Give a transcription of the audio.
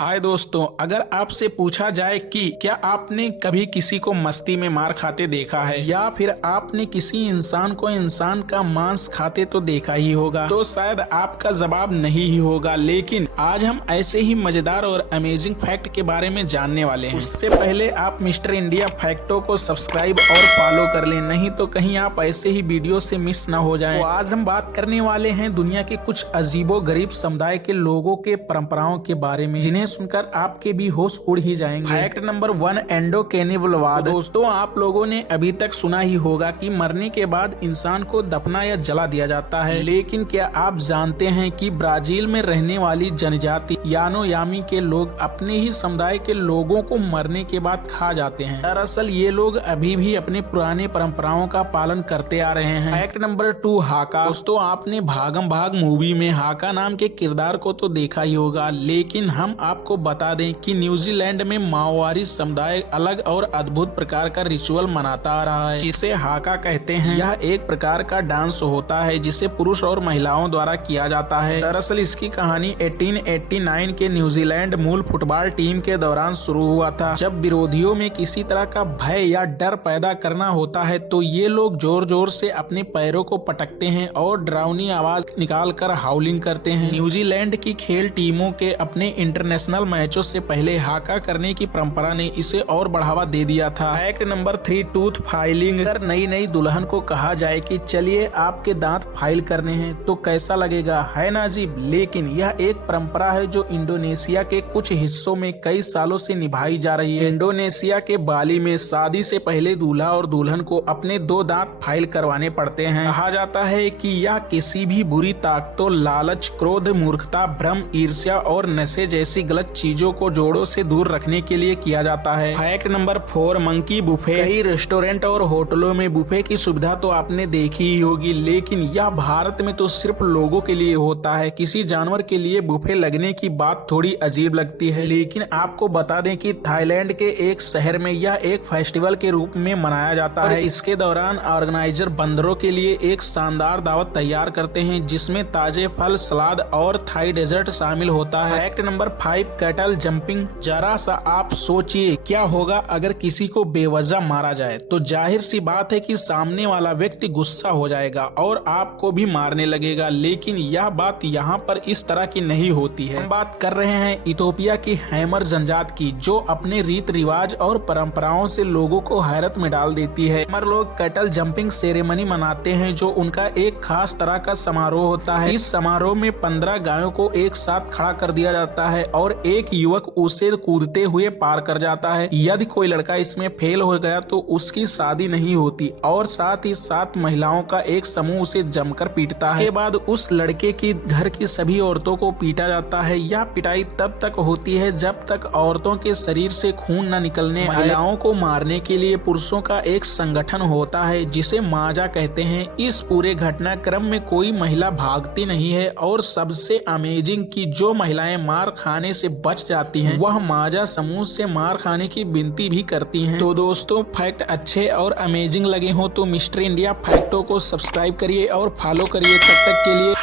हाय दोस्तों, अगर आपसे पूछा जाए कि क्या आपने कभी किसी को मस्ती में मार खाते देखा है या फिर आपने किसी इंसान को इंसान का मांस खाते तो देखा ही होगा, तो शायद आपका जवाब नहीं ही होगा। लेकिन आज हम ऐसे ही मजेदार और अमेजिंग फैक्ट के बारे में जानने वाले हैं। उससे पहले आप मिस्टर इंडिया फैक्टों को सब्सक्राइब और फॉलो कर लें, नहीं तो कहीं आप ऐसे ही वीडियो से मिस न हो जाएं। तो आज हम बात करने वाले हैं दुनिया के कुछ अजीबो गरीब समुदाय के लोगों के परंपराओं के बारे में, जिन्हें सुनकर आपके भी होश उड़ ही जाएंगे। फैक्ट नंबर 1, एंडो कैनिबलवाद। दोस्तों, आप लोगों ने अभी तक सुना ही होगा कि मरने के बाद इंसान को दफना या जला दिया जाता है, लेकिन क्या आप जानते हैं कि ब्राजील में रहने वाली जनजाति यानोयामी के लोग अपने ही समुदाय के लोगों को मरने के बाद खा जाते हैं। दरअसल ये लोग अभी भी अपने पुराने परंपराओं का पालन करते आ रहे हैं। फैक्ट नंबर 2, हाका। दोस्तों, आपने भागम भाग मूवी में हाका नाम के किरदार को तो देखा ही होगा, लेकिन हम आपको बता दें कि न्यूजीलैंड में माओवारी समुदाय अलग और अद्भुत प्रकार का रिचुअल मनाता आ रहा है, जिसे हाका कहते हैं। यह एक प्रकार का डांस होता है जिसे पुरुष और महिलाओं द्वारा किया जाता है। दरअसल इसकी कहानी 1889 के न्यूजीलैंड मूल फुटबॉल टीम के दौरान शुरू हुआ था। जब विरोधियों में किसी तरह का भय या डर पैदा करना होता है तो ये लोग जोर जोर से अपने पैरों को पटकते हैं और डरावनी आवाज निकाल कर हाउलिंग करते हैं। न्यूजीलैंड की खेल टीमों के अपने इंटरनेशनल मैचों से पहले हाका करने की परंपरा ने इसे और बढ़ावा दे दिया था। Fact number 3, tooth filing. अगर नई दुल्हन को कहा जाए कि चलिए आपके दांत फाइल करने हैं तो कैसा लगेगा, है ना अजीब? लेकिन यह एक परंपरा है जो इंडोनेशिया के कुछ हिस्सों में कई सालों से निभाई जा रही है। इंडोनेशिया के बाली में शादी से पहले दूल्हा और दुल्हन को अपने 2 दांत फाइल करवाने पड़ते हैं। कहा जाता है कि यह किसी भी बुरी ताकतों, लालच, क्रोध, मूर्खता, भ्रम, ईर्ष्या और नशे जैसी गलत चीजों को जोड़ों से दूर रखने के लिए किया जाता है। Fact number 4, monkey buffet. कई रेस्टोरेंट और होटलों में बुफे की सुविधा तो आपने देखी ही होगी, लेकिन यह भारत में तो सिर्फ लोगों के लिए होता है। किसी जानवर के लिए बुफे लगने की बात थोड़ी अजीब लगती है, लेकिन आपको बता दें कि थाईलैंड के एक शहर में यह एक फेस्टिवल के रूप में मनाया जाता है। इसके दौरान ऑर्गेनाइजर बंदरों के लिए एक शानदार दावत तैयार करते हैं, जिसमें ताजे फल, सलाद और थाई डेजर्ट शामिल होता है। Fact number 5, cattle jumping. जरा सा आप सोचिए, क्या होगा अगर किसी को बेवजह मारा जाए? तो जाहिर सी बात है कि सामने वाला व्यक्ति गुस्सा हो जाएगा और आपको भी मारने लगेगा। लेकिन यह बात यहाँ पर इस तरह की नहीं होती है। हम बात कर रहे हैं इथोपिया की हैमर जनजात की, जो अपने रीत रिवाज और परंपराओं से लोगों को हैरत में डाल देती है। हैमर लोग कैटल जंपिंग सेरेमनी मनाते हैं, जो उनका एक खास तरह का समारोह होता है। इस समारोह में 15 गायों को एक साथ खड़ा कर दिया जाता है और एक युवक उसे कूदते हुए पार कर जाता है। यदि कोई लड़का इसमें फेल हो गया तो उसकी शादी नहीं होती और साथ ही साथ महिलाओं का एक समूह उसे जमकर पीटता है। इसके बाद उस लड़के की घर की सभी औरतों को पीटा जाता है। यह पिटाई तब तक होती है जब तक औरतों के शरीर से खून न निकलने। महिलाओं को मारने के लिए पुरुषों का एक संगठन होता है जिसे माजा कहते हैं। इस पूरे घटनाक्रम में कोई महिला भागती नहीं है और सबसे अमेजिंग कि जो महिलाएं मार खाने से बच जाती हैं, वह माजा समूह से मार खाने की विनती भी करती हैं। तो दोस्तों, फैक्ट अच्छे और अमेजिंग लगे हो तो मिस्टर इंडिया फैक्टों को सब्सक्राइब करिए और फॉलो करिए। तब तक के लिए